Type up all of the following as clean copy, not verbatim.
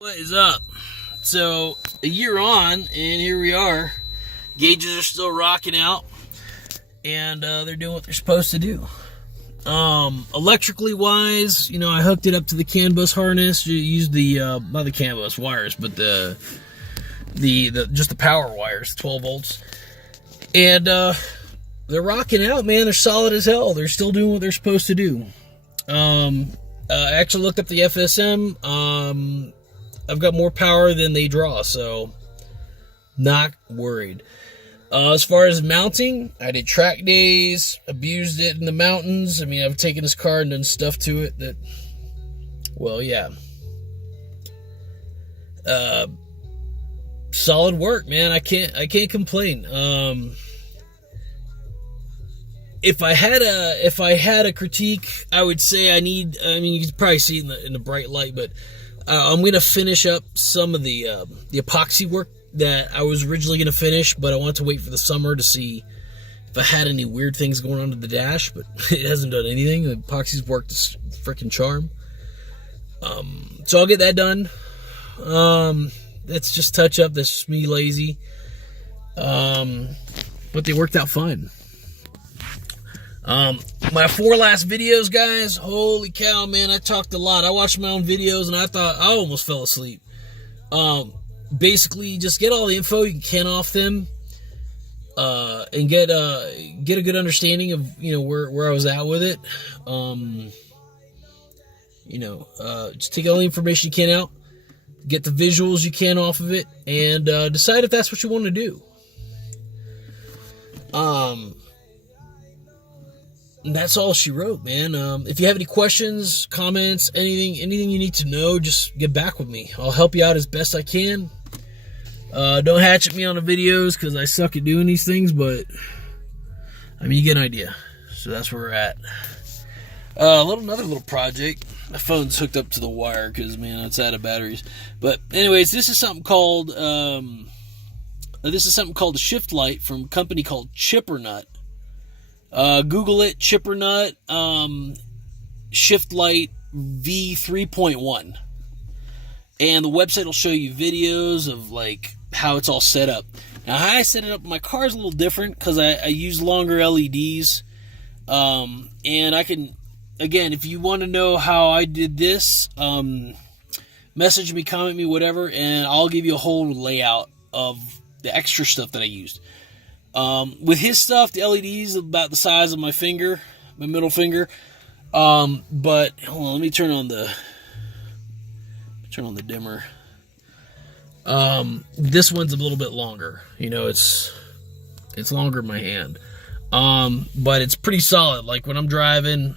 What is up? So, a year on, and here we are. Gauges are still rocking out, and they're doing what they're supposed to do. Electrically wise, I hooked it up to the CAN bus harness. Used the not the CAN bus wires, but the just the power wires, 12 volts, and they're rocking out, man. They're solid as hell. They're still doing what they're supposed to do. I actually looked up the FSM. I've got more power than they draw, so not worried. As far as mounting, I did track days, abused it in the mountains. I mean, I've taken this car and done stuff to it that, well, yeah. Solid work, man. I can't complain. If I had a critique, I would say you can probably see it in the bright light, but I'm going to finish up some of the epoxy work that I was originally going to finish, but I want to wait for the summer to see if I had any weird things going on to the dash, but it hasn't done anything. The epoxy's worked a freaking charm. So I'll get that done. That's just touch up. That's just me lazy. But they worked out fine. My 4 last videos, guys, holy cow, man, I talked a lot. I watched my own videos, and I thought I almost fell asleep. Basically, just get all the info you can off them, and get a good understanding of, where I was at with it. Just take all the information you can out, get the visuals you can off of it, and decide if that's what you want to do. That's all she wrote, man. If you have any questions, comments, anything you need to know, just get back with me. I'll help you out as best I can. Don't hatchet me on the videos because I suck at doing these things, but you get an idea. So that's where we're at. Another little project. My phone's hooked up to the wire because, man, it's out of batteries. But anyways, this is something called the shift light from a company called Chipper Nut. Google it, Chipper Nut, Shift Light V3.1. And the website will show you videos of, how it's all set up. Now, how I set it up in my car is a little different because I use longer LEDs. And I can, again, if you want to know how I did this, message me, comment me, whatever, and I'll give you a whole layout of the extra stuff that I used. With his stuff, the LEDs about the size of my finger, my middle finger. But hold on, let me turn on the dimmer. This one's a little bit longer. It's longer in my hand. But it's pretty solid. Like when I'm driving,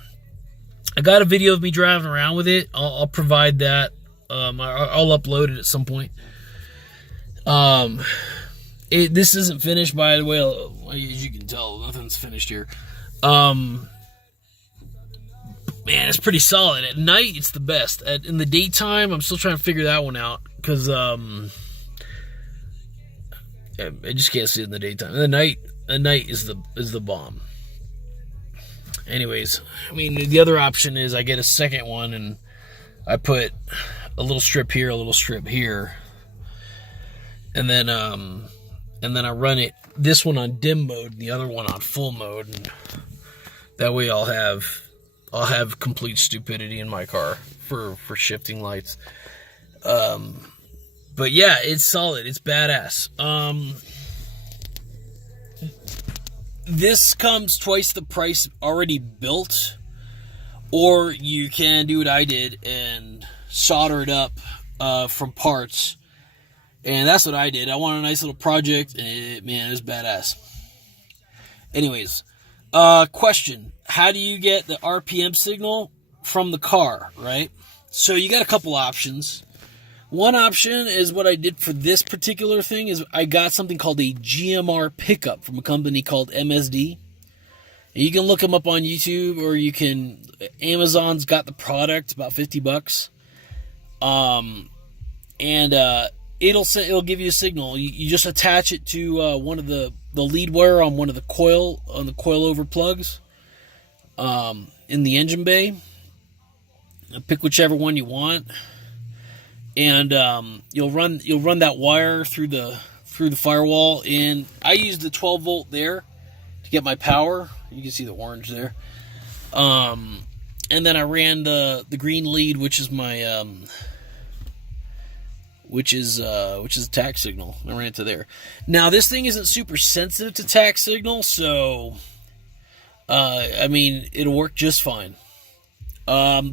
I got a video of me driving around with it. I'll provide that. I'll upload it at some point. This isn't finished, by the way. As you can tell, nothing's finished here. Man, it's pretty solid. At night, it's the best. In the daytime, I'm still trying to figure that one out because I just can't see it in the daytime. At night is the bomb. Anyways, the other option is I get a second one and I put a little strip here, a little strip here, and then I run this one on dim mode and the other one on full mode, and that way I'll have complete stupidity in my car for shifting lights. But yeah, it's solid. It's badass. This comes twice the price already built, or you can do what I did and solder it up from parts. And that's what I did. I wanted a nice little project, and it was badass. Anyways, question. How do you get the RPM signal from the car, right? So you got a couple options. One option is what I did for this particular thing is I got something called a GMR pickup from a company called MSD. And you can look them up on YouTube, or Amazon's got the product, about $50. It'll give you a signal. You just attach it to one of the lead wire on one of the coilover plugs in the engine bay. Pick whichever one you want. and you'll run that wire through the firewall. And I use the 12-volt there to get my power. You can see the orange there. And then I ran the green lead, which is my which is a tack signal. I ran it to there. Now this thing isn't super sensitive to tack signal, so I mean it'll work just fine. But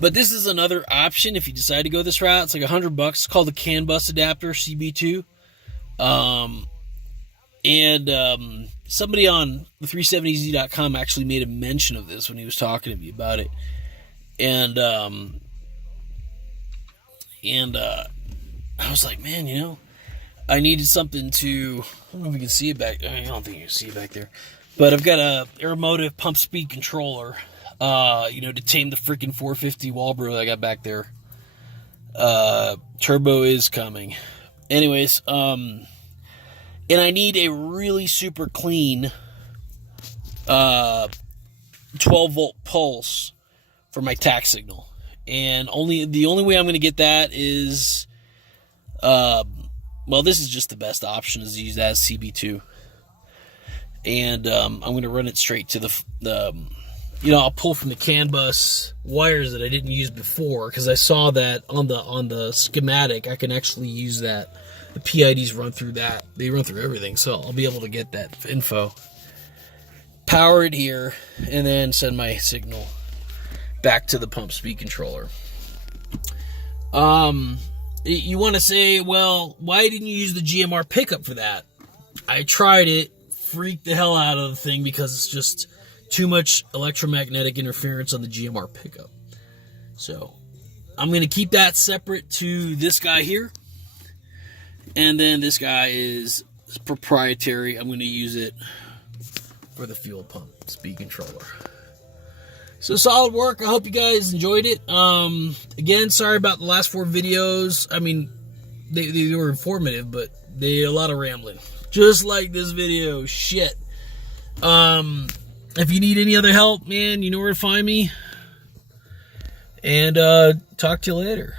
this is another option if you decide to go this route. It's like $100. It's called the CAN bus adapter CB2. Somebody on the 370z.com actually made a mention of this when he was talking to me about it. And I was like, man, you know, I needed something to, I don't know if you can see it back. I don't think you can see it back there. But I've got a Aeromotive pump speed controller, you know, to tame the freaking 450 Walbro I got back there. Turbo is coming. Anyways, and I need a really super clean 12-volt pulse for my tack signal. And the only way I'm going to get that is, well, this is just the best option, is to use that as CB2. And I'm going to run it straight to the you know, I'll pull from the CAN bus wires that I didn't use before, because I saw that on the schematic I can actually use that. The PIDs run through that. They run through everything, so I'll be able to get that info. Power it here, and then send my signal back to the pump speed controller. You want to say, well, why didn't you use the GMR pickup for that? I tried it, freaked the hell out of the thing because it's just too much electromagnetic interference on the GMR pickup. So I'm going to keep that separate to this guy here. And then this guy is proprietary. I'm going to use it for the fuel pump speed controller. So solid work. I hope you guys enjoyed it. Again, sorry about the last 4 videos. I mean, they were informative, but they a lot of rambling. Just like this video. Shit. If you need any other help, man, you know where to find me. And talk to you later.